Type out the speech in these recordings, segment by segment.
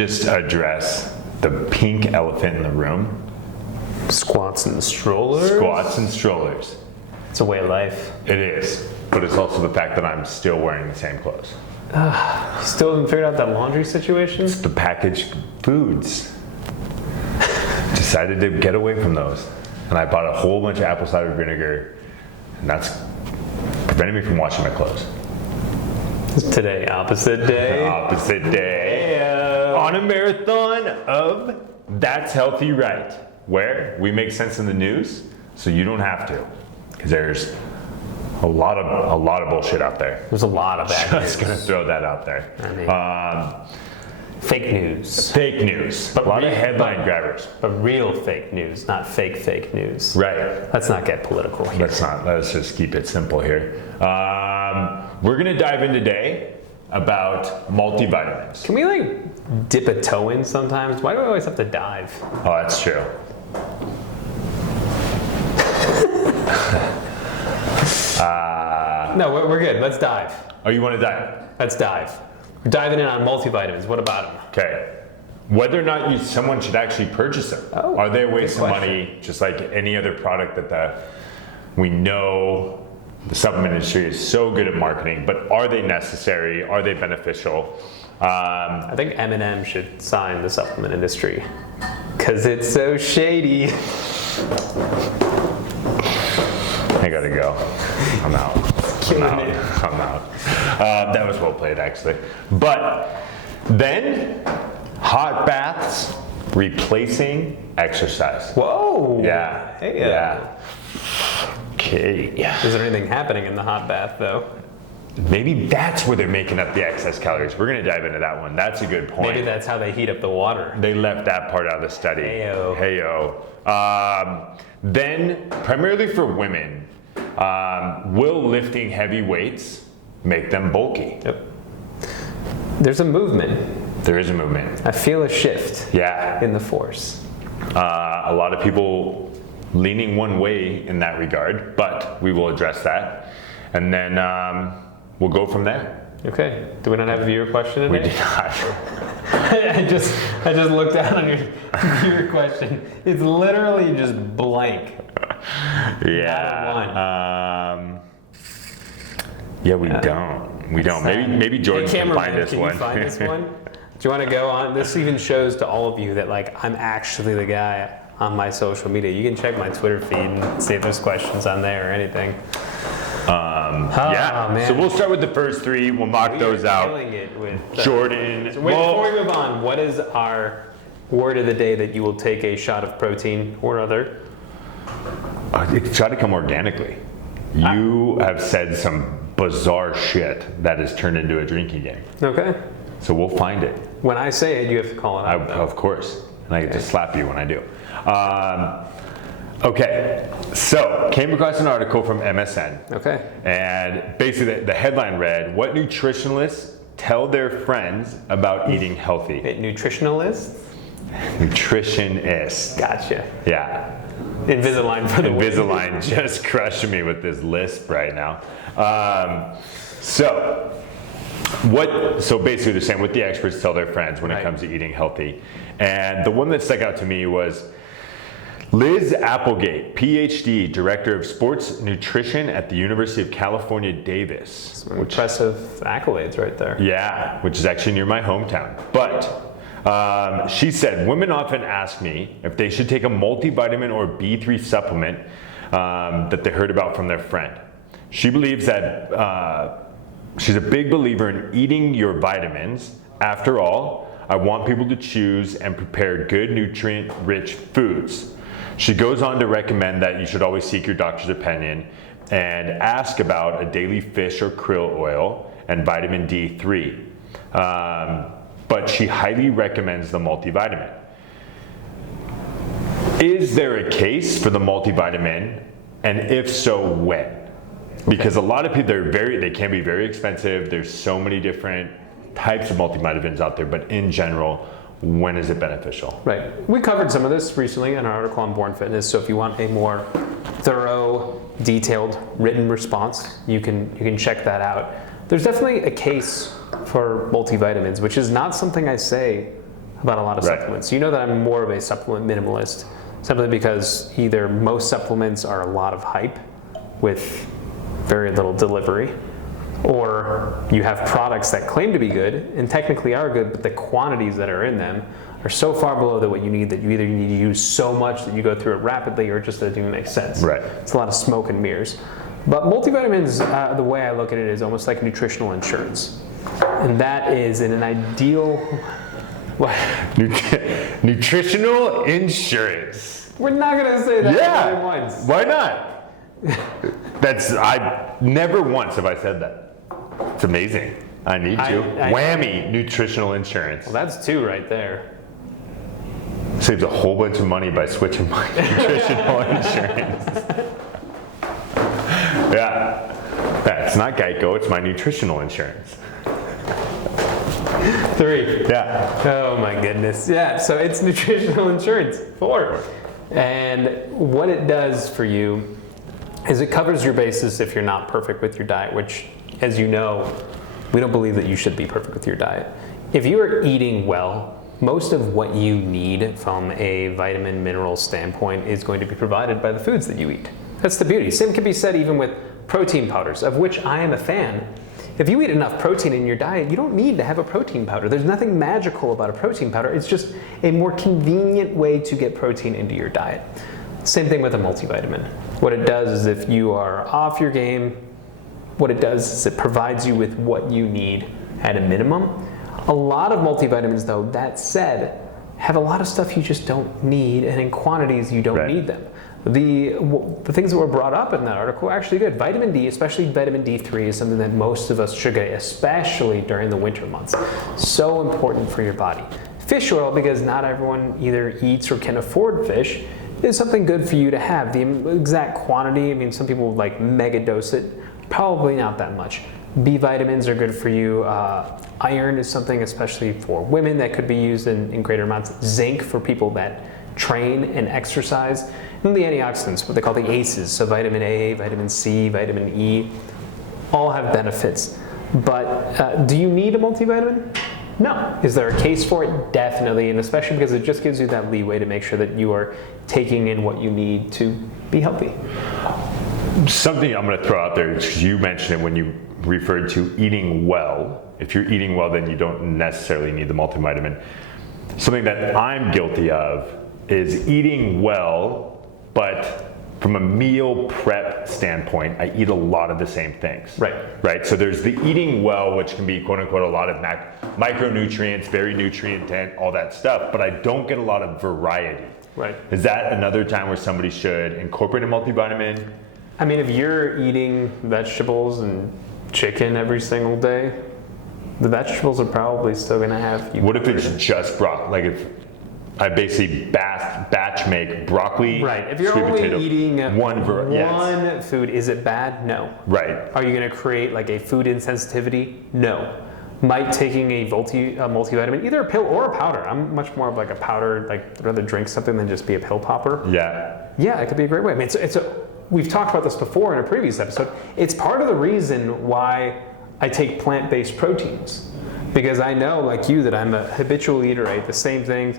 just address the pink elephant in the room? Squats and strollers? Squats and strollers. It's a way of life. It is, but it's also the fact that I'm still wearing the same clothes. You still haven't figured out that laundry situation? It's the packaged foods. Decided to get away from those. And I bought a whole bunch of apple cider vinegar, and that's preventing me from washing my clothes. Today, opposite day. Opposite day. Hey-o. On a marathon of That's Healthy Right, where we make sense in the news so you don't have to. Because there's a lot of bullshit out there. There's a lot of that. Just gonna throw that out there. I mean, fake news. Fake news. But a lot of headline grabbers. But real fake news, not fake news. Right. Let's not get political here. Let's just keep it simple here. We're gonna dive in today about multivitamins. Can we like dip a toe in sometimes? Why do we always have to dive? Oh, that's true. No, we're good. Let's dive. Oh, you want to dive? Let's dive. We're diving in on multivitamins. What about them? Okay. Whether or not someone should actually purchase them. Oh, are they a waste of question. money, just like any other product that we know the supplement industry is so good at marketing, but are they necessary? Are they beneficial? I think M&M should sign the supplement industry because it's so shady. I gotta go. I'm out. I'm out. That was well played, actually. But then, hot baths replacing exercise. Whoa. Yeah. Hey, yeah. Okay. Is there anything happening in the hot bath though? Maybe that's where they're making up the excess calories. We're gonna dive into that one. That's a good point. Maybe that's how they heat up the water. They left that part out of the study. Heyo. Heyo. Then, primarily for women, will lifting heavy weights make them bulky? Yep. There's a movement. There is a movement. I feel a shift. Yeah. In the force. A lot of people leaning one way in that regard, but we will address that. And then we'll go from there. Okay. Do we not have a viewer question today? We did not. I just looked down on your viewer question. It's literally just blank. Yeah. Yeah, we don't. We don't. Maybe Jordan can find this one. Can you find this one? Do you want to go on? This even shows to all of you that like I'm actually the guy on my social media. You can check my Twitter feed and see if there's questions on there or anything. Yeah. Man. So we'll start with the first three. We'll knock those out. Killing it with Jordan. So wait, before we move on, what is our word of the day that you will take a shot of protein or other? Try to come organically. You have said some bizarre shit that has turned into a drinking game. Okay. So we'll find it. When I say it, you have to call it out. Of course. And I get to slap you when I do. Okay. So, came across an article from MSN. Okay. And basically the headline read, "What nutritionalists tell their friends about eating healthy?" Nutritionalist? Nutritionist. Gotcha. Yeah. Invisalign for the Invisalign just crushing me with this lisp right now. So basically they're saying what the experts tell their friends when it comes to eating healthy. And the one that stuck out to me was Liz Applegate, PhD, Director of Sports Nutrition at the University of California, Davis. Impressive accolades right there. Yeah, which is actually near my hometown. But she said, women often ask me if they should take a multivitamin or B3 supplement that they heard about from their friend. She believes that she's a big believer in eating your vitamins. After all, I want people to choose and prepare good nutrient-rich foods. She goes on to recommend that you should always seek your doctor's opinion and ask about a daily fish or krill oil and vitamin D3. But she highly recommends the multivitamin. Is there a case for the multivitamin, and if so, when? Because a lot of people, they can be very expensive. There's so many different types of multivitamins out there, but in general, when is it beneficial? Right. We covered some of this recently in our article on Born Fitness, so if you want a more thorough, detailed, written response, you can check that out. There's definitely a case for multivitamins, which is not something I say about a lot of supplements. You know that I'm more of a supplement minimalist, simply because either most supplements are a lot of hype with very little delivery, or you have products that claim to be good and technically are good, but the quantities that are in them are so far below what you need that you either need to use so much that you go through it rapidly, or just that it doesn't make sense. Right. It's a lot of smoke and mirrors. But multivitamins, the way I look at it, is almost like nutritional insurance. And that is in an ideal... Nutritional insurance. We're not going to say that Yeah. more than once. Why not? I never once have I said that. It's amazing. I need to. Whammy, nutritional insurance. Well, that's 2 right there. Saves a whole bunch of money by switching my nutritional insurance. Yeah. It's not Geico, it's my nutritional insurance. 3. Yeah. Oh my goodness. Yeah, so it's nutritional insurance. 4. And what it does for you is it covers your bases if you're not perfect with your diet, which, as you know, we don't believe that you should be perfect with your diet. If you are eating well, most of what you need from a vitamin mineral standpoint is going to be provided by the foods that you eat. That's the beauty. Same can be said even with protein powders, of which I am a fan. If you eat enough protein in your diet, you don't need to have a protein powder. There's nothing magical about a protein powder. It's just a more convenient way to get protein into your diet. Same thing with a multivitamin. What it does is, if you are off your game, what it does is it provides you with what you need at a minimum. A lot of multivitamins, though, that said, have a lot of stuff you just don't need, and in quantities you don't need them. The things that were brought up in that article are actually good. Vitamin D, especially vitamin D3, is something that most of us should get, especially during the winter months. So important for your body. Fish oil, because not everyone either eats or can afford fish, is something good for you to have. The exact quantity, I mean, some people like mega dose it, probably not that much. B vitamins are good for you. Iron is something, especially for women, that could be used in greater amounts. Zinc for people that train and exercise. And the antioxidants, what they call the ACEs, so vitamin A, vitamin C, vitamin E, all have benefits. But do you need a multivitamin? No. Is there a case for it? Definitely, and especially because it just gives you that leeway to make sure that you are taking in what you need to be healthy. Something I'm going to throw out there, because you mentioned it when you referred to eating well. If you're eating well, then you don't necessarily need the multivitamin. Something that I'm guilty of is eating well, but from a meal prep standpoint, I eat a lot of the same things. Right. So there's the eating well, which can be quote unquote a lot of micronutrients, very nutrient dense, all that stuff, but I don't get a lot of variety. Right. Is that another time where somebody should incorporate a multivitamin? I mean, if you're eating vegetables and chicken every single day, the vegetables are probably still going to have you. What if it's just broccoli? Like if I basically batch make broccoli, right. If you're sweet only potato, eating one food, is it bad? No. Right. Are you going to create like a food insensitivity? No. Might taking a multivitamin, either a pill or a powder. I'm much more of like a powder, like I'd rather drink something than just be a pill popper. Yeah, it could be a great way. I mean, we've talked about this before in a previous episode. It's part of the reason why I take plant-based proteins, because I know, like you, that I'm a habitual eater. I eat the same things.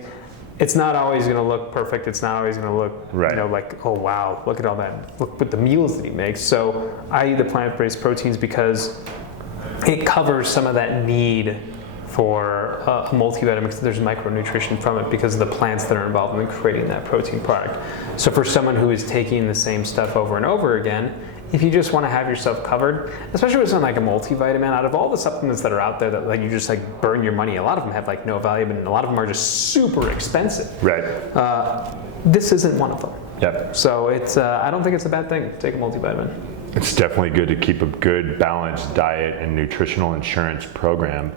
It's not always going to look perfect. It's not always going to look, like, oh wow, look at all that. Look at the meals that he makes. So I eat the plant-based proteins because it covers some of that need for a multivitamin, because there's micronutrition from it because of the plants that are involved in creating that protein product. So for someone who is taking the same stuff over and over again, if you just want to have yourself covered, especially with something like a multivitamin, out of all the supplements that are out there that like you just like burn your money, a lot of them have like no value, and a lot of them are just super expensive. Right. This isn't one of them. Yep. So it's I don't think it's a bad thing to take a multivitamin. It's definitely good to keep a good balanced diet and nutritional insurance program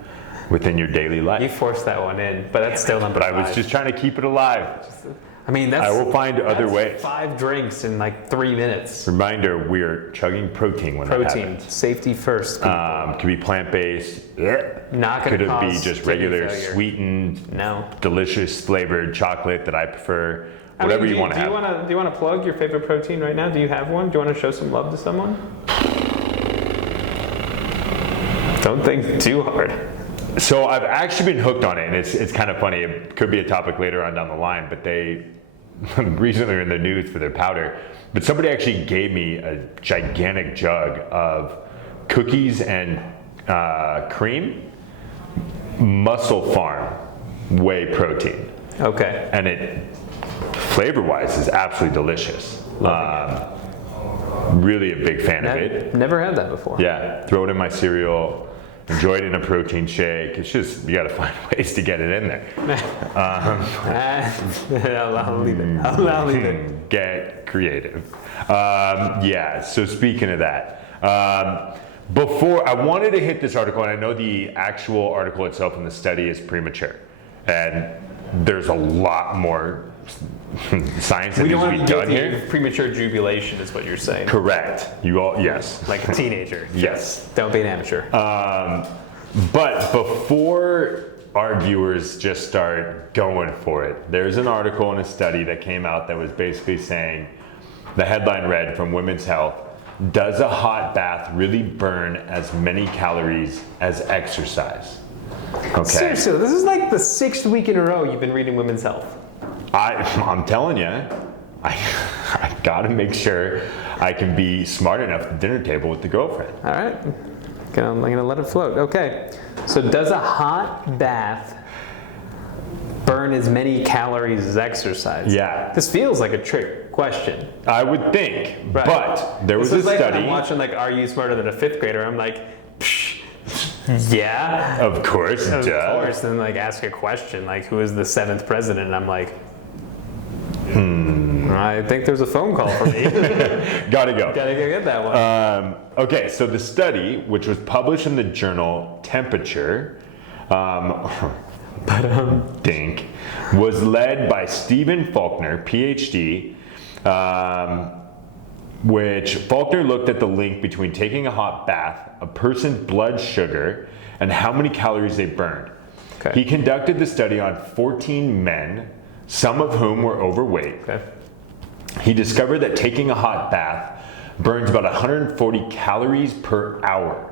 within your daily life. You forced that one in, but that's still number 5. But I was just trying to keep it alive. I mean, I will find other ways. 5 drinks in like 3 minutes. Reminder, we are chugging protein when that happens. Safety first. Could be plant-based. Not going to Could it be just regular sweetened, delicious flavored chocolate that I prefer? Whatever you want to have. Do you want to plug your favorite protein right now? Do you have one? Do you want to show some love to someone? Don't think too hard. So I've actually been hooked on it, and it's kind of funny. It could be a topic later on down the line, but they recently were in the news for their powder. But somebody actually gave me a gigantic jug of cookies and cream, Muscle Farm whey protein. Okay. And it, flavor-wise, is absolutely delicious. Really a big fan of it. Never had that before. Yeah, throw it in my cereal. Enjoy it in a protein shake. It's just, you got to find ways to get it in there. I'll leave it. I'll leave it. Get creative. Yeah, so speaking of that, before, I wanted to hit this article, and I know the actual article itself in the study is premature, and there's a lot more science that needs to be done here. Premature jubilation is what you're saying. Correct. You all, yes. Like a teenager. Yes. Don't be an amateur. But before our viewers just start going for it, there's an article and a study that came out that was basically saying, the headline read from Women's Health, does a hot bath really burn as many calories as exercise? Okay. Seriously, this is like the 6th week in a row you've been reading Women's Health. I'm telling you, I gotta make sure I can be smart enough at the dinner table with the girlfriend. All right, I'm gonna let it float. Okay, so does a hot bath burn as many calories as exercise? Yeah. This feels like a trick question. I would think, Right. but there was a This is like when study. I'm watching like Are You Smarter Than a 5th Grader? I'm like, psh, yeah. Of course, Of duh. course, then like ask a question like who is the 7th president? And I'm like, I think there's a phone call for me. Gotta go. Gotta go get that one. Okay, so the study, which was published in the journal Temperature, Dink, was led by Stephen Faulkner, PhD, which Faulkner looked at the link between taking a hot bath, a person's blood sugar, and how many calories they burned. Okay. He conducted the study on 14 men, some of whom were overweight. Okay. He discovered that taking a hot bath burns about 140 calories per hour.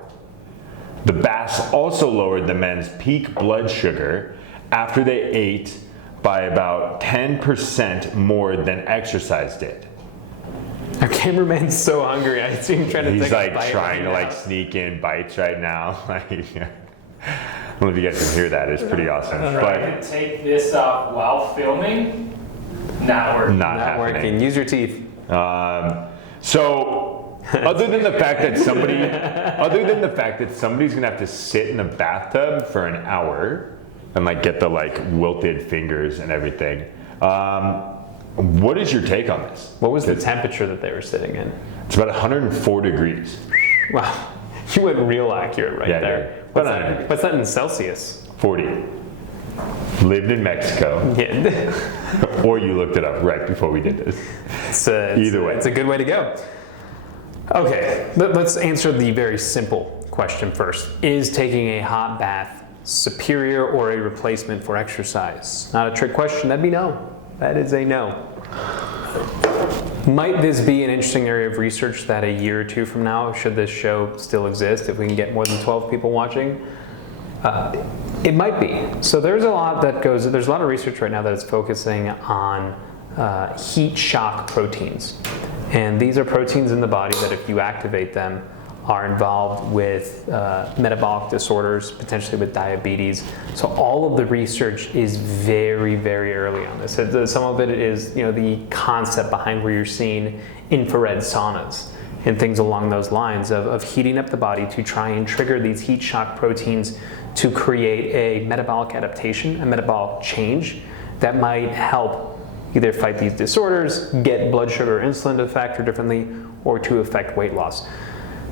The baths also lowered the men's peak blood sugar after they ate by about 10% more than exercise did. Our cameraman's so hungry. I see him trying to He's take a like bite trying to right like now. sneak in bites right now. Like, I don't know if you guys can hear that. It's pretty awesome. Trying But to take this off while filming, not working. not Not happening. working. Use your teeth. So, other than the fact that somebody's gonna have to sit in a bathtub for an hour and like get the like wilted fingers and everything, what is your take on this? What was the temperature that they were sitting in? It's about 104 degrees. Wow, you went real accurate right Yeah, there. dude. What's About that? What's that in Celsius? 40. Lived in Mexico, Yeah. or you looked it up right before we did this. Either way. It's a good way to go. Okay, let's answer the very simple question first. Is taking a hot bath superior or a replacement for exercise? Not a trick question, that'd be no. That is a no. Might this be an interesting area of research that a year or two from now, should this show still exist, if we can get more than 12 people watching? It might be. So there's a lot of research right now that is focusing on heat shock proteins. And these are proteins in the body that if you activate them are involved with metabolic disorders, potentially with diabetes. So all of the research is very, very early on this. Some of it is, the concept behind where you're seeing infrared saunas and things along those lines of heating up the body to try and trigger these heat shock proteins to create a metabolic adaptation, a metabolic change that might help either fight these disorders, get blood sugar or insulin to factor differently, or to affect weight loss.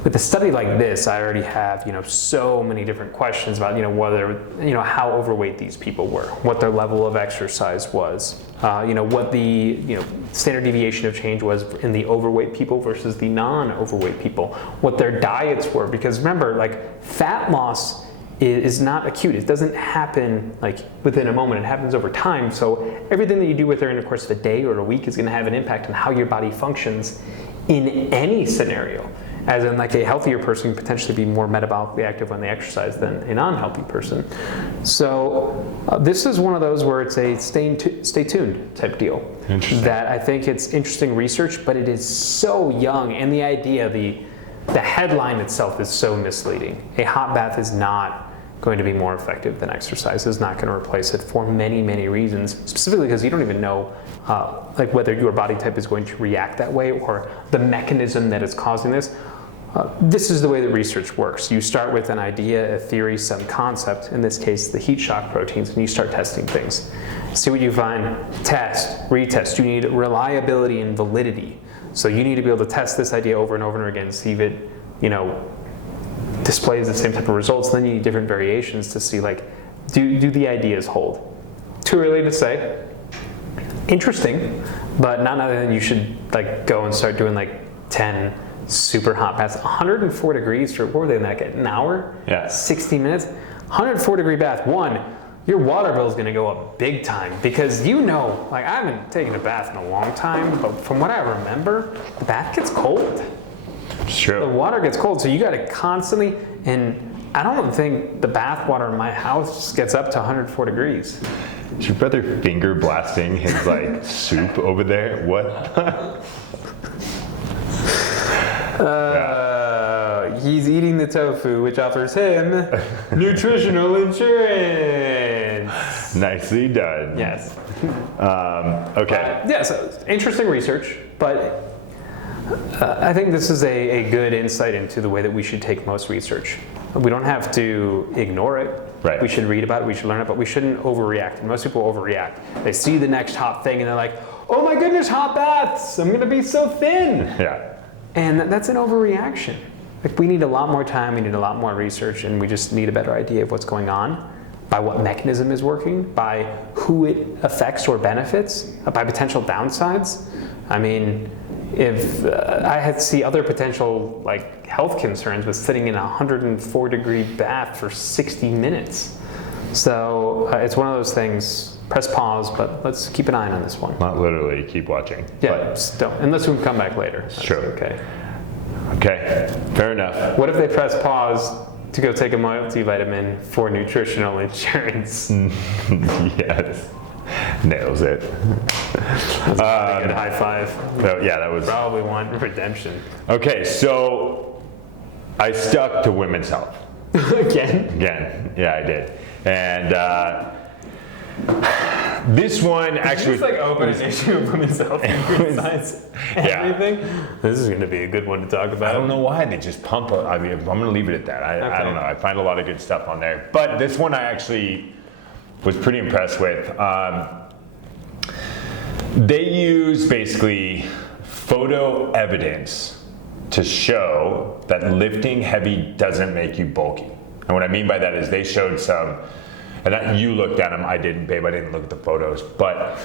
With a study like this, I already have, so many different questions about, whether, how overweight these people were, what their level of exercise was, what the, standard deviation of change was in the overweight people versus the non-overweight people, what their diets were, because remember, like, fat loss is not acute. It doesn't happen like within a moment. It happens over time. So everything that you do within the course of a day or a week is going to have an impact on how your body functions in any scenario. as in like a healthier person can potentially be more metabolically active when they exercise than a non-healthy person. So this is one of those where it's a stay tuned type deal. Interesting. That I think it's interesting research, but it is so young, and the idea, the headline itself is so misleading. A hot bath is not going to be more effective than exercise. It's not going to replace it for many, many reasons, specifically because you don't even know like whether your body type is going to react that way or the mechanism that is causing this. This is the way that research works. You start with an idea, a theory, some concept, in this case the heat shock proteins, and you start testing things. See what you find, test, retest. You need reliability and validity. So you need to be able to test this idea over and over and over again, see if it, displays the same type of results. Then you need different variations to see, like, do the ideas hold? Too early to say. Interesting, but not other than you should like go and start doing like 10 super hot baths. 104 degrees for, what were they in like an hour? Yeah. 60 minutes? 104 degree bath. One, your water bill is going to go up big time because like I haven't taken a bath in a long time, but from what I remember, the bath gets cold. Sure. The water gets cold, so you got to constantly, and I don't think the bath water in my house just gets up to 104 degrees. Is your brother finger blasting his like soup over there? What? He's eating the tofu, which offers him nutritional insurance. Nicely done. Yes. Okay. Yeah, so interesting research, but I think this is a good insight into the way that we should take most research. We don't have to ignore it. Right. We should read about it, we should learn it, but we shouldn't overreact. And most people overreact. They see the next hot thing and they're like, oh my goodness, hot baths, I'm gonna be so thin. Yeah. And that's an overreaction. Like, we need a lot more time, we need a lot more research, and we just need a better idea of what's going on, by what mechanism is working, by who it affects or benefits, by potential downsides. I mean, if I had to see other potential like health concerns with sitting in a 104 degree bath for 60 minutes. So it's one of those things, press pause, but let's keep an eye on this one. Not literally, keep watching. Yeah, still, unless we can come back later. That's true. Okay. Okay, fair enough. What if they press pause to go take a multivitamin for nutritional insurance? Yes. Nails it. That's a good high five. So, yeah, that was... Probably want redemption. Okay, so I stuck to women's health. Again? Yeah, I did. And this one actually... Just like open an issue of women's health and science and Yeah. everything. This is going to be a good one to talk about. I don't know why they just pump. I mean, I'm going to leave it at that. I don't know. I find a lot of good stuff on there. But this one I actually was pretty impressed with. They use basically photo evidence to show that lifting heavy doesn't make you bulky. And what I mean by that is they showed some, and you looked at them, I didn't, babe, I didn't look at the photos, but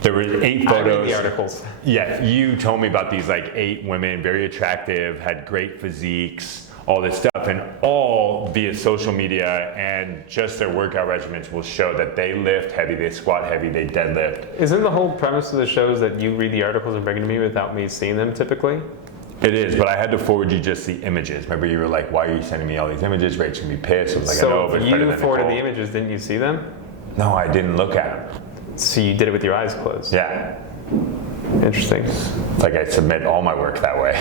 there were 8 photos. I read the articles. Yeah, you told me about these like 8 women, very attractive, had great physiques, all this stuff, and all via social media and just their workout regimens will show that they lift heavy, they squat heavy, they deadlift. Isn't the whole premise of the show is that you read the articles and bring them to me without me seeing them typically? It is, but I had to forward you just the images. Remember you were like, why are you sending me all these images? Rachel's gonna be pissed. I was like, I know, So but it's if better you than forwarded the Nicole. images, didn't you see them? No, I didn't look at them. So you did it with your eyes closed. Yeah, Interesting. like I submit all my work that way.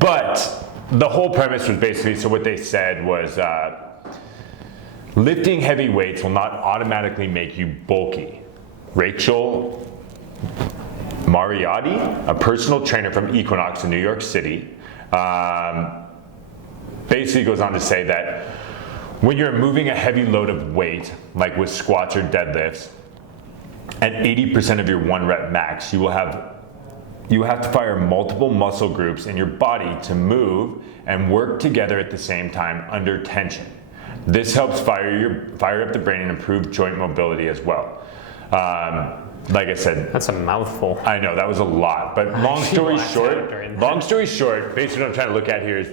But the whole premise was basically, so what they said was lifting heavy weights will not automatically make you bulky. Rachel Mariotti, a personal trainer from Equinox in New York City, basically goes on to say that when you're moving a heavy load of weight, like with squats or deadlifts, at 80% of your 1 rep max, you have to fire multiple muscle groups in your body to move and work together at the same time under tension. This helps fire up the brain and improve joint mobility as well. Like I said, That's a mouthful. I know that was a lot, but long story short, basically what I'm trying to look at here is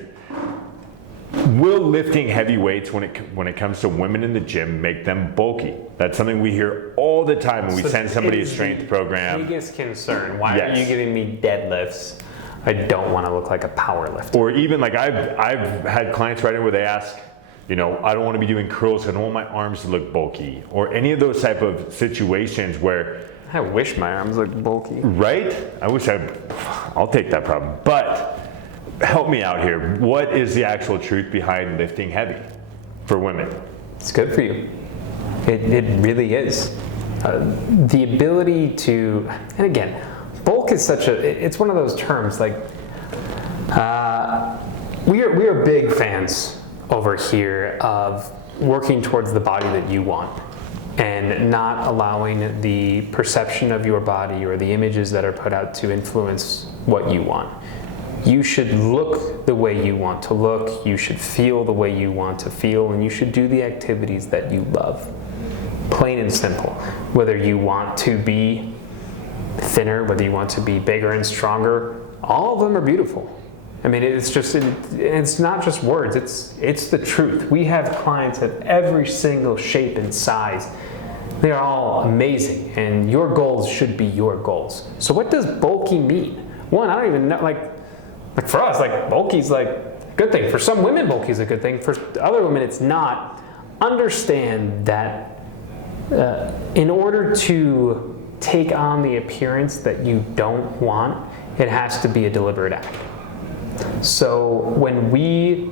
Will lifting heavy weights when it comes to women in the gym make them bulky? That's something we hear all the time when we send somebody a strength program. Biggest concern. Why are Yes. you giving me deadlifts? I don't want to look like a power lifter. Or even like I've had clients write in where they ask, you know, I don't want to be doing curls, I don't want my arms to look bulky, or any of those type of situations where, I wish my arms looked bulky. right? I'll take that problem. But help me out here. What is the actual truth behind lifting heavy for women? It's good for you. It really is. The ability to, and again, bulk is it's one of those terms like, we are big fans over here of working towards the body that you want and not allowing the perception of your body or the images that are put out to influence what you want. You should look the way you want to look, you should feel the way you want to feel, and you should do the activities that you love. Plain and simple. Whether you want to be thinner, whether you want to be bigger and stronger, all of them are beautiful. I mean, it's not just words, it's the truth. We have clients of every single shape and size. They're all amazing, and your goals should be your goals. So what does bulky mean? One, I don't even know, like for us, like bulky's like a good thing. For some women, bulky's a good thing. For other women, it's not. Understand that in order to take on the appearance that you don't want, it has to be a deliberate act. So when we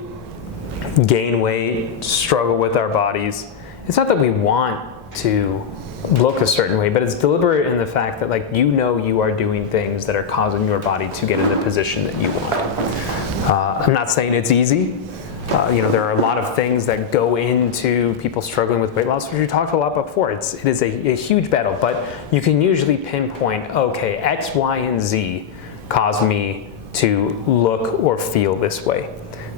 gain weight, struggle with our bodies, it's not that we want to look a certain way, but it's deliberate in the fact that, like, you know, you are doing things that are causing your body to get in the position that you want. I'm not saying it's easy. There are a lot of things that go into people struggling with weight loss, which we talked a lot about before. It is a huge battle, but you can usually pinpoint, okay, X, Y, and Z caused me to look or feel this way.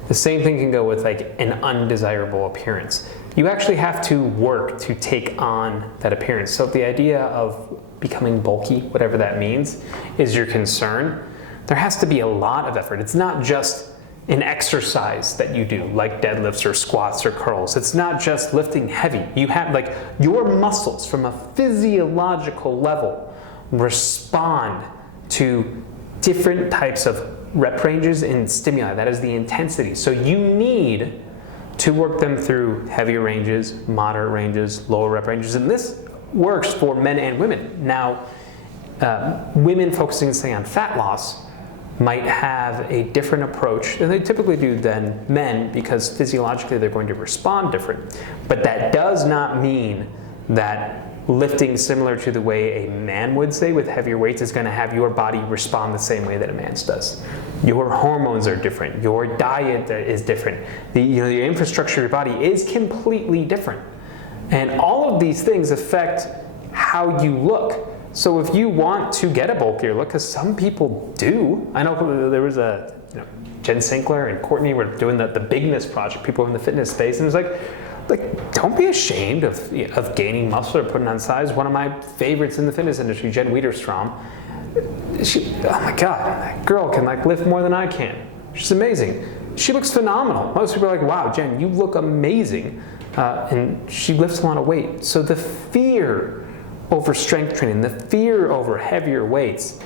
The same thing can go with like an undesirable appearance. You actually have to work to take on that appearance. So if the idea of becoming bulky, whatever that means, is your concern, there has to be a lot of effort. It's not just an exercise that you do, like deadlifts or squats or curls. It's not just lifting heavy. You have, like, your muscles from a physiological level respond to different types of rep ranges and stimuli. That is the intensity. So you need to work them through heavier ranges, moderate ranges, lower rep ranges, and this works for men and women. Now, women focusing, say, on fat loss might have a different approach than they typically do than men, because physiologically they're going to respond different. But that does not mean that lifting similar to the way a man would say with heavier weights is going to have your body respond the same way that a man's does. Your hormones are different. Your diet is different. The infrastructure of your body is completely different. And all of these things affect how you look. So if you want to get a bulkier look, because some people do, I know there was Jen Sinkler and Courtney were doing the Bigness Project, people in the fitness space, and it's like, don't be ashamed of gaining muscle or putting on size. One of my favorites in the fitness industry, Jen Wiederstrom, oh my God, that girl can lift more than I can. She's amazing. She looks phenomenal. Most people are like, wow, Jen, you look amazing. And she lifts a lot of weight. So the fear over strength training, the fear over heavier weights,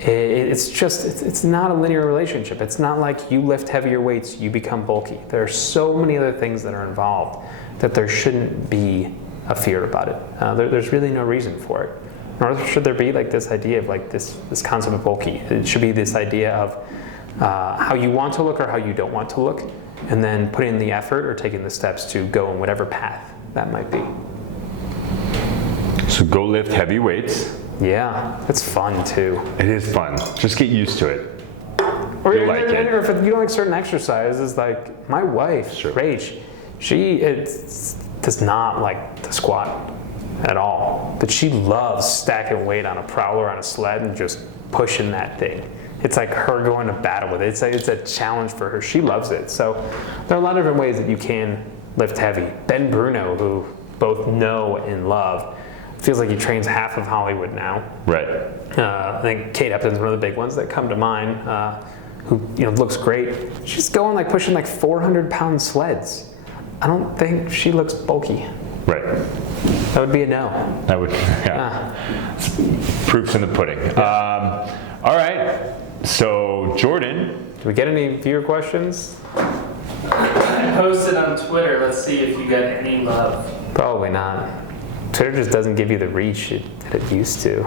it's not a linear relationship. It's not like you lift heavier weights, you become bulky. There are so many other things that are involved that there shouldn't be a fear about it. There's really no reason for it. Nor should there be this idea of this concept of bulky. It should be this idea of how you want to look or how you don't want to look, and then putting in the effort or taking the steps to go in whatever path that might be. So go lift heavy weights. Yeah, it's fun too. It is fun. Just get used to it. Or You'll like it. Or if you don't like certain exercises, like my wife, Sure. Rach, she does not like to squat at all, but she loves stacking weight on a prowler on a sled and just pushing that thing. It's like her going to battle with it. It's a challenge for her. She loves it. So there are a lot of different ways that you can lift heavy. Ben Bruno, who both know and love, feels like he trains half of Hollywood now. Right. I think Kate Upton's one of the big ones that come to mind. who looks great. She's going like pushing like 400-pound sleds. I don't think she looks bulky. Right. That would be a no. That would, yeah. Proof's in the pudding. All right. So, Jordan. Do we get any viewer questions? I posted on Twitter. Let's see if you got any love. Probably not. Twitter just doesn't give you the reach that it used to.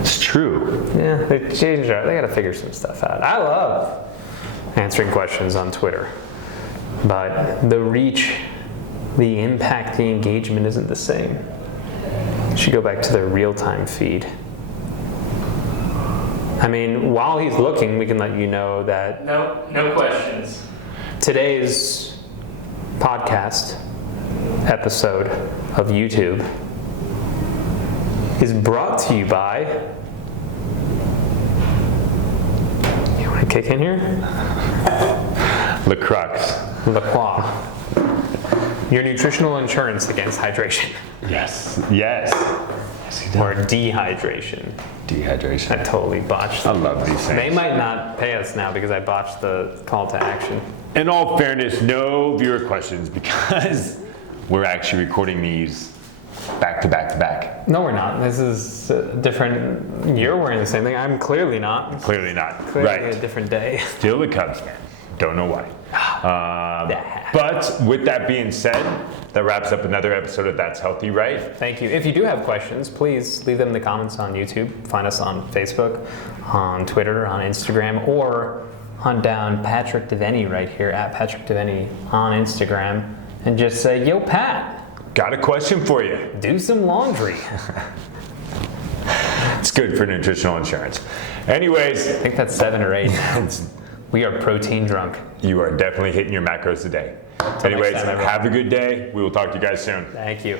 It's true. Yeah, they changed it. They got to figure some stuff out. I love answering questions on Twitter, but the reach, the impact, the engagement isn't the same. You should go back to their real-time feed. I mean, while he's looking, we can let you know that No questions. today's podcast episode of YouTube is brought to you by. You want to kick in here? The crux. La Croix. Your nutritional insurance against hydration Yes. Yes. or dehydration. Dehydration. I totally botched I them. love these things. They might not pay us now because I botched the call to action. In all fairness, no viewer questions because we're actually recording these back to back to back. No, we're not. This is different. You're wearing the same thing. I'm clearly not. Clearly not. Clearly Right. a different day. Still the Cubs fan. Don't know why. But with that being said, that wraps up another episode of That's Healthy, Right? Thank you. If you do have questions, please leave them in the comments on YouTube. Find us on Facebook, on Twitter, on Instagram, or hunt down Patrick Devaney right here at Patrick Devaney on Instagram and just say, "Yo, Pat, Got a question for you. do some laundry." It's good for nutritional insurance. Anyways, I think that's 7 or 8 now. We are protein drunk. you are definitely hitting your macros today. next Anyways, time, everyone. have a good day. We will talk to you guys soon. Thank you.